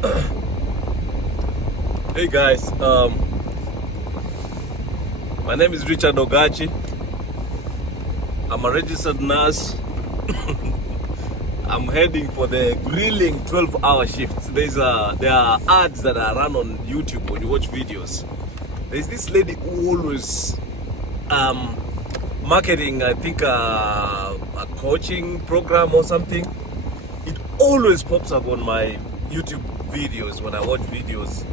Hey guys, my name is Richard Ogachi. I'm a registered nurse. I'm heading for the grilling 12-hour shifts. There are ads that are run on YouTube when you watch videos. There's this lady who always marketing, I think a coaching program or something. It always pops up on my YouTube videos when I watch videos.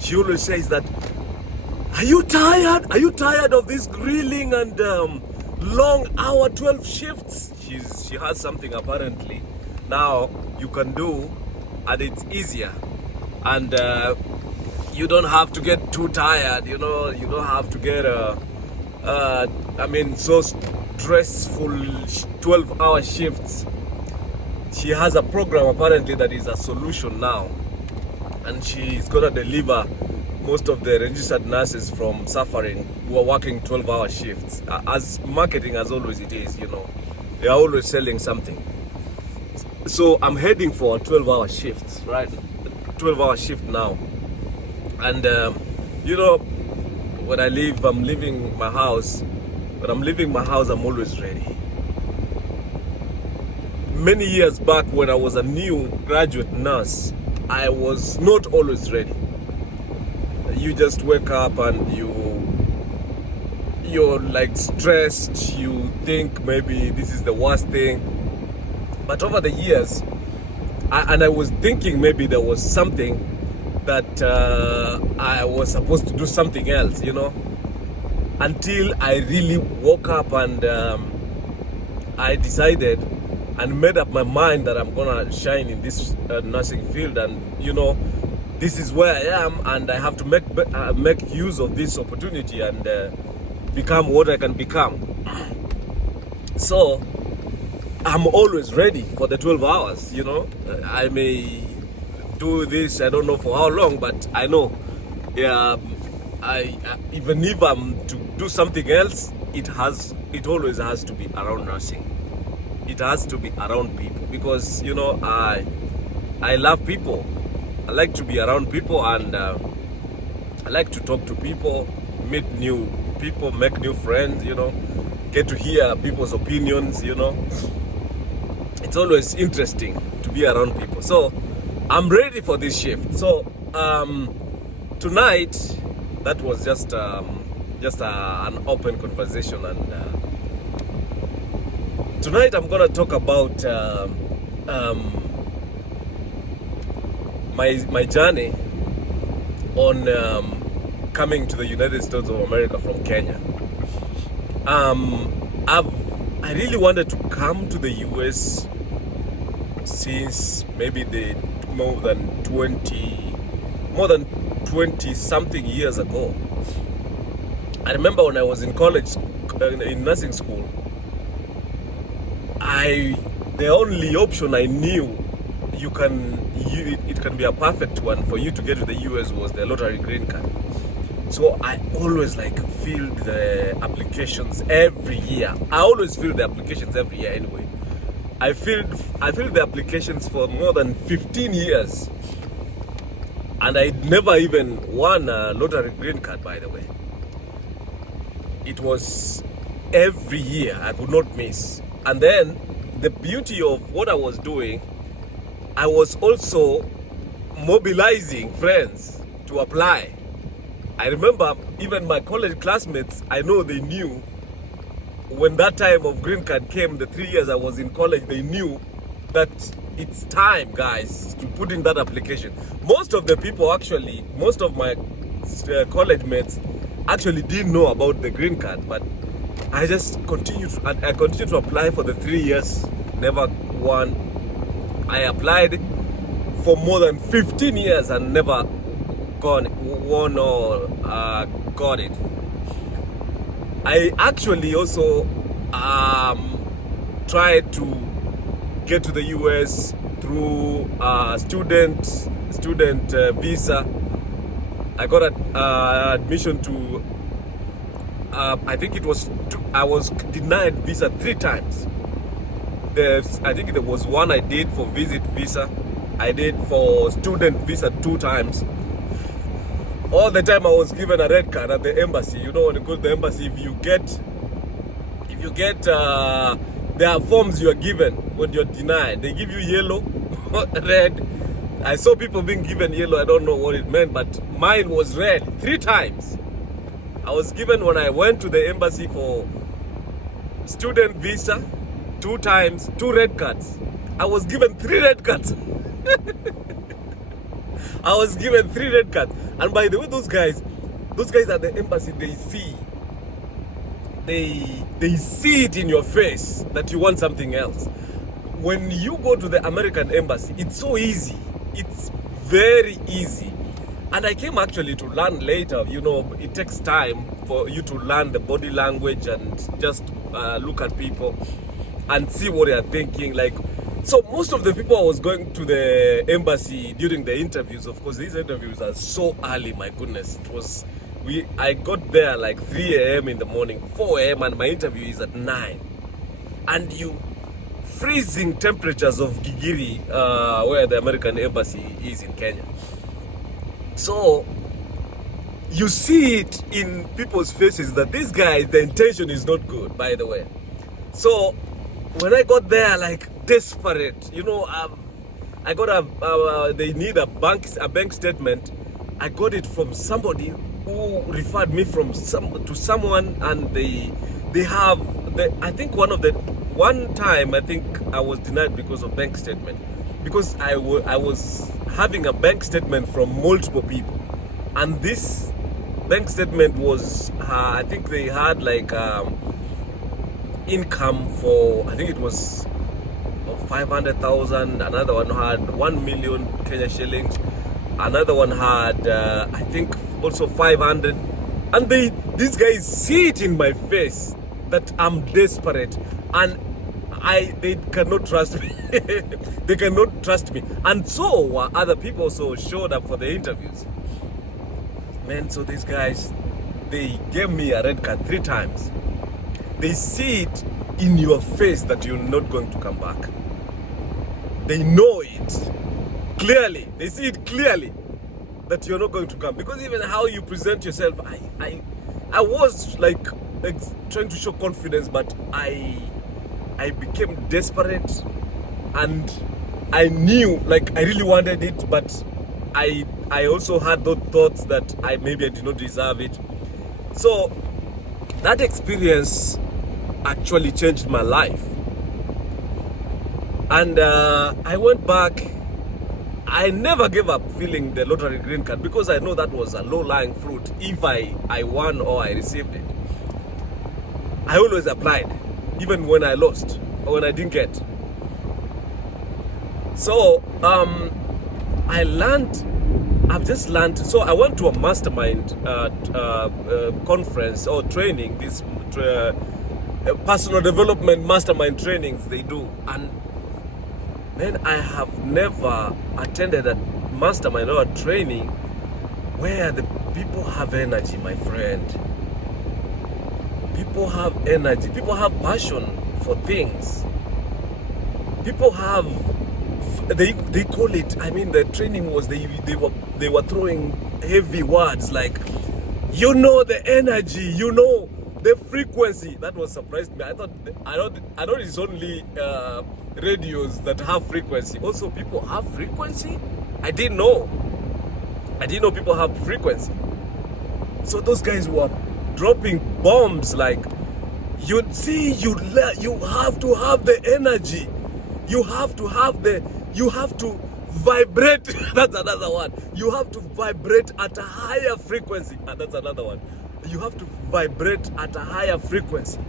She always says that, are you tired? Are you tired of this grilling and long hour 12 shifts? She has something apparently now you can do, and it's easier, and you don't have to get too tired, you don't have to get so stressful 12-hour shifts. She has a program apparently that is a solution now, and she's gonna deliver most of the registered nurses from suffering who are working 12-hour shifts. As marketing as always it is, they are always selling something. So I'm heading for a 12-hour shift, right? 12-hour shift now. And when I'm leaving my house. When I'm leaving my house, I'm always ready. Many years back when I was a new graduate nurse, I was not always ready. You just wake up and you're like stressed. You think maybe this is the worst thing. But over the years, I was thinking maybe there was something that I was supposed to do something else, until I really woke up and I decided and made up my mind that I'm gonna shine in this nursing field, and this is where I am, and I have to make use of this opportunity and become what I can become. So I'm always ready for the 12 hours. I may do this, I don't know for how long, but I know even if I'm to do something else, it always has to be around nursing. It has to be around people, because I love people. I like to be around people, and I like to talk to people, meet new people, make new friends, get to hear people's opinions. It's always interesting to be around people. So I'm ready for this shift. So tonight, that was just an open conversation, and tonight I'm gonna talk about my journey on coming to the United States of America from Kenya. I really wanted to come to the US since maybe more than 20 something years ago. I remember when I was in college, in nursing school, the only option I knew it can be a perfect one for you to get to the US was the lottery green card. So I always filled the applications every year. I always fill the applications every year anyway. I filled the applications for more than 15 years. And I never even won a lottery green card, by the way. It was every year, I could not miss. And then the beauty of what I was doing, I was also mobilizing friends to apply. I remember even my college classmates, I know they knew when that time of green card came, the 3 years I was in college, they knew that it's time, guys, to put in that application. Most of my college mates actually didn't know about the green card, but I just continued to apply for the 3 years, never won. I applied for more than 15 years and never won or got it. I actually also tried to get to the US through student visa. I got admission to I was denied visa 3 times. I think there was one I did for visit visa. I did for student visa 2 times. All the time I was given a red card at the embassy. You know, when you go to the embassy, if you get there are forms you are given when you're denied. They give you yellow, red. I saw people being given yellow. I don't know what it meant, but mine was red 3 times. I was given when I went to the embassy for student visa 2 times, 2 red cards. I was given 3 red cards. I was given 3 red cards. And by the way, those guys at the embassy, they see it in your face that you want something else. When you go to the American embassy, it's so easy. It's very easy. And I came actually to learn later, you know, it takes time for you to learn the body language and just look at people and see what they are thinking. Like, so most of the people I was going to the embassy during the interviews, of course, these interviews are so early, my goodness. I got there like 3 a.m. in the morning, 4 a.m. and my interview is at 9. And freezing temperatures of Gigiri, where the American embassy is in Kenya. So you see it in people's faces that this guy, the intention is not good, by the way. So when I got there, like desperate, you know, I got they need a bank statement. I got it from somebody who referred me to someone, and they have I think one time I think I was denied because of bank statement, because I was having a bank statement from multiple people, and this bank statement was I think they had like income for, I think it was 500,000. Another one had 1 million Kenya shillings. Another one had I think also 500. And these guys see it in my face that I'm desperate, and they cannot trust me. They cannot trust me. And so other people also showed up for the interviews. Man, so these guys, they gave me a red card 3 times. They see it in your face that you're not going to come back. They know it clearly. They see it clearly that you're not going to come, because even how you present yourself, I was like trying to show confidence, but I became desperate, and I knew like I really wanted it, but I also had those thoughts that maybe I did not deserve it. So that experience actually changed my life, and I went back. I never gave up filling the lottery green card, because I know that was a low-lying fruit. If I won or I received it, I always applied, even when I lost or when I didn't get. So I've just learned. So I went to a mastermind conference or training, this personal development mastermind trainings they do, and then I have never attended a mastermind or a training where the people have energy, my friend. People have energy. People have passion for things. People have, they call it, I mean, the training was, they were throwing heavy words like, you know, the energy, you know, the frequency. That was surprised me. I thought it's only radios that have frequency. Also, people have frequency? I didn't know people have frequency. So those guys were dropping bombs like, you see, you have to have the energy. You have to vibrate. That's another one. You have to vibrate at a higher frequency. That's another one. You have to vibrate at a higher frequency.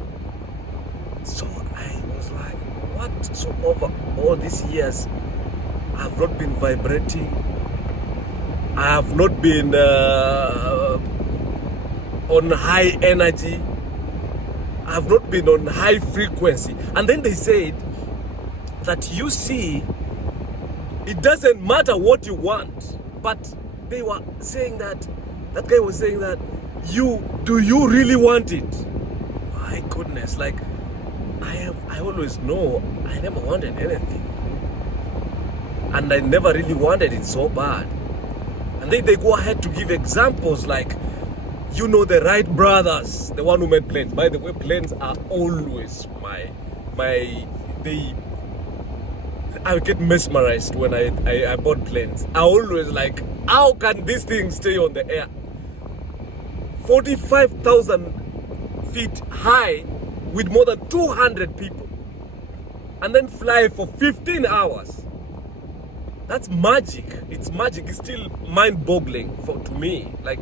So I was like, what? So over all these years, I've not been vibrating. I have not been on high energy. I have not been on high frequency. And then they said that, you see, it doesn't matter what you want. But they were saying that guy was saying that, do you really want it? My goodness, like I always know I never wanted anything. and I never really wanted it so bad. And then they go ahead to give examples like, you know, the Wright brothers, the one who made planes. By the way, planes are always I get mesmerized when I bought planes. I always like, how can this thing stay on the air? 45,000 feet high with more than 200 people, and then fly for 15 hours. That's magic. It's magic. It's still mind-boggling to me. Like,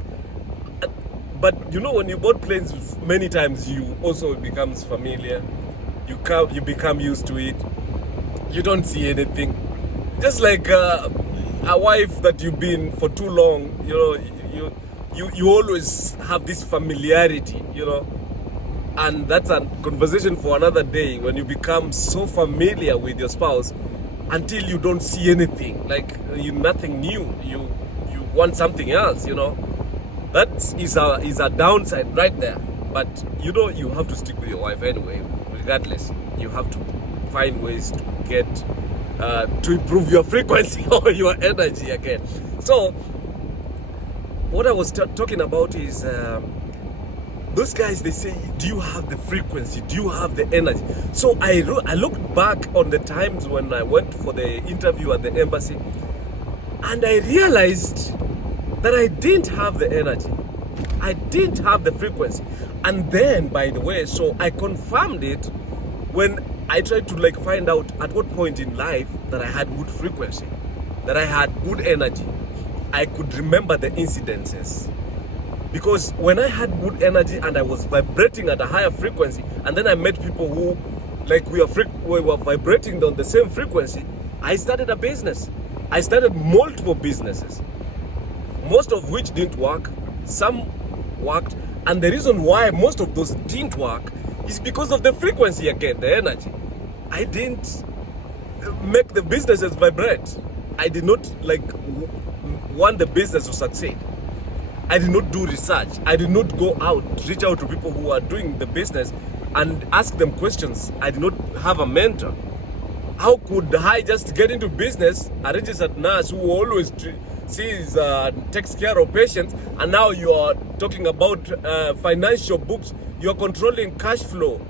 but you know, when you board planes many times, you also becomes familiar. You become used to it. You don't see anything. Just like a wife that you've been for too long, you know, you always have this familiarity, you know. And that's a conversation for another day, when you become so familiar with your spouse until you don't see anything, like nothing new. You want something else, you know. That is a downside right there. But you know, you have to stick with your wife anyway, regardless. You have to find ways to get to improve your frequency or your energy again. So what I was talking about is those guys, they say, do you have the frequency? Do you have the energy? So I looked back on the times when I went for the interview at the embassy, and I realized that I didn't have the energy. I didn't have the frequency. And then, by the way, so I confirmed it when I tried to like find out at what point in life that I had good frequency, that I had good energy. I could remember the incidences. Because when I had good energy and I was vibrating at a higher frequency, and then I met people who, like, we were vibrating on the same frequency, I started a business. I started multiple businesses, most of which didn't work. Some worked, and the reason why most of those didn't work is because of the frequency again, the energy. I didn't make the businesses vibrate. I did not want the business to succeed. I did not do research. I did not go out, reach out to people who are doing the business and ask them questions. I did not have a mentor. How could I just get into business, a registered nurse who always sees, takes care of patients, and now you are talking about financial books, you are controlling cash flow,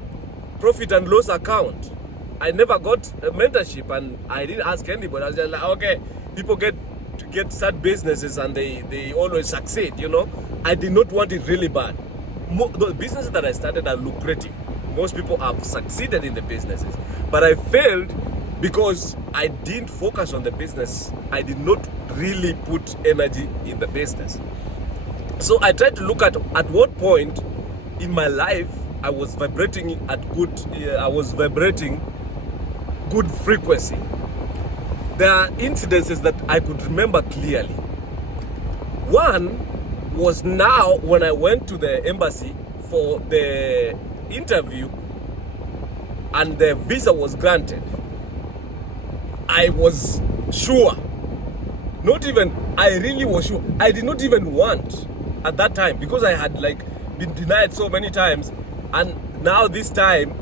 profit and loss account. I never got a mentorship, and I didn't ask anybody. I was just like, okay, people get start businesses and they always succeed, you know. I did not want it really bad. The businesses that I started are lucrative. Most people have succeeded in the businesses, but I failed because I didn't focus on the business. I did not really put energy in the business. So I tried to look at what point in my life I was vibrating good frequency. There are incidences that I could remember clearly. One was now when I went to the embassy for the interview and the visa was granted. I was sure. I really was sure. I did not even want at that time, because I had been denied so many times, and now this time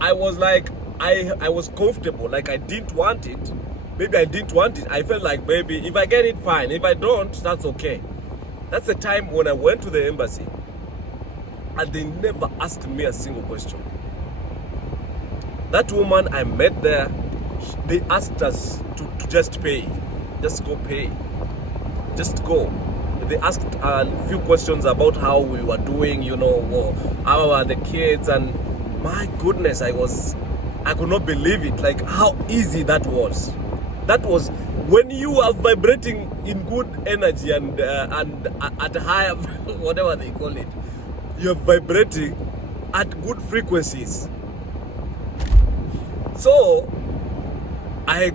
I was like, I was comfortable. Like, I didn't want it. Maybe I didn't want it. I felt like, maybe if I get it, fine. If I don't, that's okay. That's the time when I went to the embassy and they never asked me a single question. That woman I met there, they asked us to just pay. Just go pay. Just go. They asked a few questions about how we were doing, you know, how are the kids, and my goodness, I could not believe it, like how easy that was. That was when you are vibrating in good energy and at higher, whatever they call it, you're vibrating at good frequencies. So I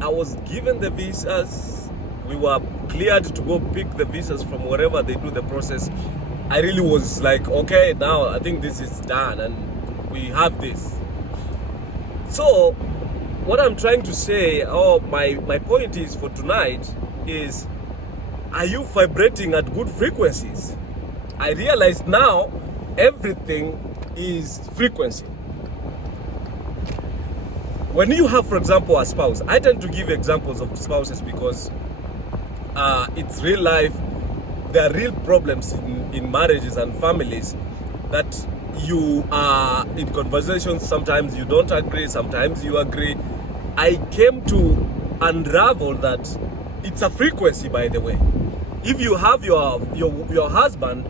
was given the visas. We were cleared to go pick the visas from wherever they do the process. I really was like, okay, now I think this is done and we have this. So what I'm trying to say, my point is for tonight is, are you vibrating at good frequencies? I realize now everything is frequency. when you have, for example, a spouse, I tend to give examples of spouses because it's real life. There are real problems in marriages and families that you are in conversations. Sometimes you don't agree, sometimes you agree. I came to unravel that it's a frequency, by the way. If you have your husband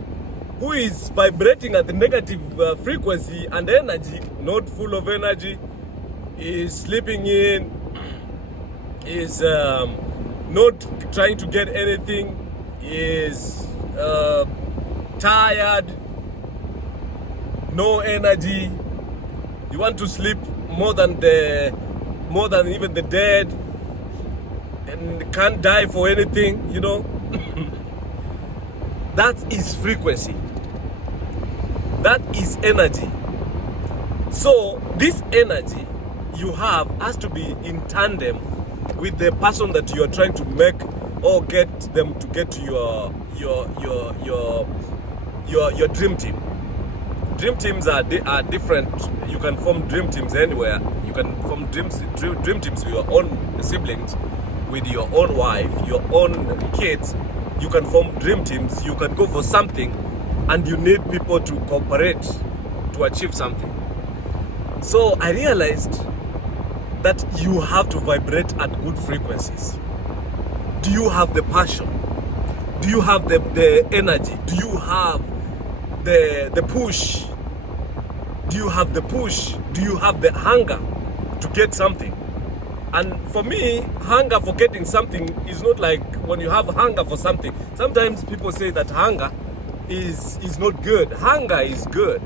who is vibrating at the negative frequency and energy, not full of energy, is sleeping in, is not trying to get anything, is tired, no energy, you want to sleep more than even the dead, and can't die for anything, you know. That is frequency. That is energy. So this energy you have has to be in tandem with the person that you are trying to make or get them to get to your dream team. Dream teams are different. You can form dream teams anywhere. You can form dream teams with your own siblings, with your own wife, your own kids. You can form dream teams. You can go for something, and you need people to cooperate to achieve something. So I realized that you have to vibrate at good frequencies. Do you have the passion? Do you have the energy? Do you have the push? Do you have the push? Do you have the hunger to get something? And for me, hunger for getting something is not like when you have hunger for something. Sometimes people say that hunger is not good. Hunger is good.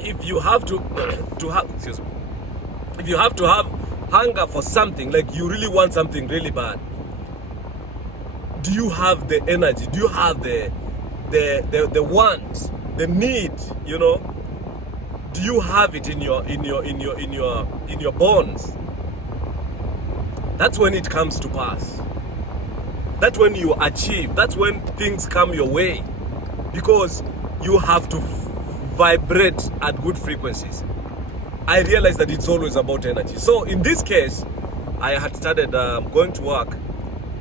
If you have to have, excuse me, if you have to have hunger for something, like you really want something really bad, do you have the energy? Do you have the want, the need? You know, do you have it in your bones? That's when it comes to pass. That's when you achieve. That's when things come your way, because you have to vibrate at good frequencies. I realized that it's always about energy. So in this case, I had started going to work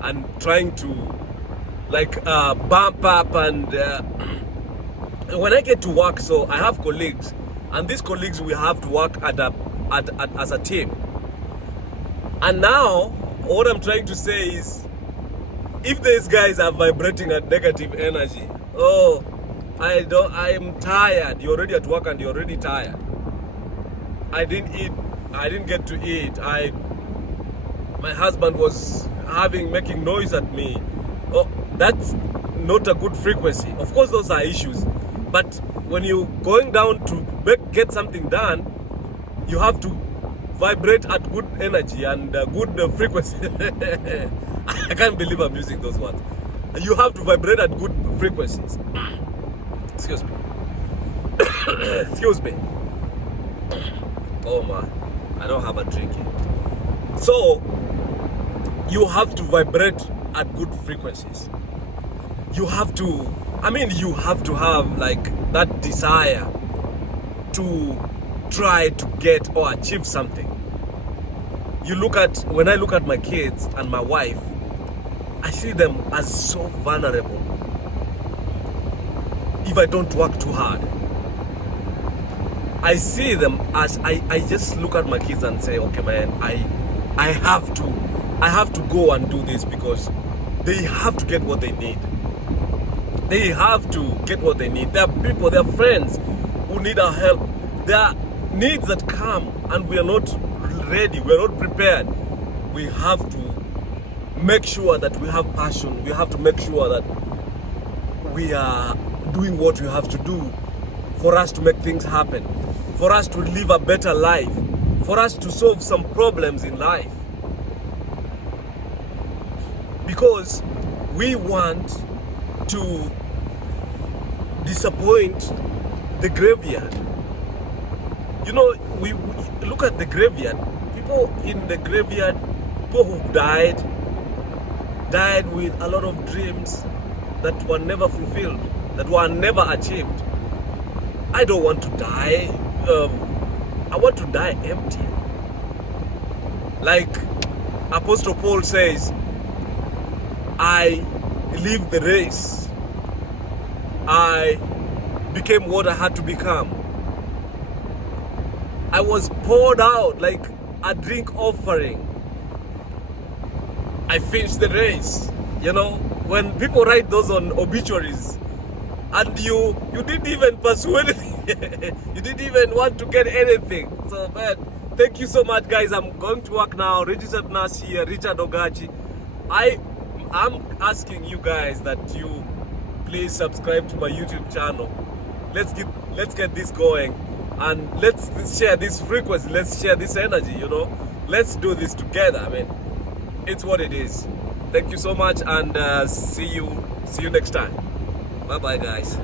and trying to bump up, and when I get to work, so I have colleagues, and these colleagues, we have to work as a team. And now what I'm trying to say is, if these guys are vibrating at negative energy, oh, I'm tired. You're already at work and you're already tired. I didn't eat. I didn't get to eat. My husband was making noise at me. Oh, that's not a good frequency. Of course, those are issues. But when you're going down to get something done, you have to vibrate at good energy and good frequency. I can't believe I'm using those words. You have to vibrate at good frequencies. Excuse me. Excuse me. Oh man, I don't have a drink here. So you have to vibrate at good frequencies. You have to, you have to have like that desire to try to get or achieve something. When I look at my kids and my wife, I see them as so vulnerable if I don't work too hard. I see them as I just look at my kids and say, okay man, I have to go and do this, because they have to get what they need. They have to get what they need. There are people, there are friends who need our help. There are needs that come and we are not ready, we are not prepared. We have to make sure that we have passion. We have to make sure that we are doing what we have to do for us to make things happen, for us to live a better life, for us to solve some problems in life. Because we want to disappoint the graveyard. You know, we look at the graveyard. People in the graveyard, people who died with a lot of dreams that were never fulfilled, that were never achieved. I don't want to die. I want to die empty. Like Apostle Paul says, I lived the race. I became what I had to become. I was poured out like a drink offering. I finished the race. You know, when people write those on obituaries, and you didn't even pursue anything, you didn't even want to get anything. So man, thank you so much, guys. I'm going to work now. Registered nurse here, Richard Ogachi. I'm asking you guys that you please subscribe to my YouTube channel. Let's get this going, and let's share this frequency. Let's share this energy. You know, let's do this together. I mean, it's what it is. Thank you so much, and see you next time. Bye bye, guys.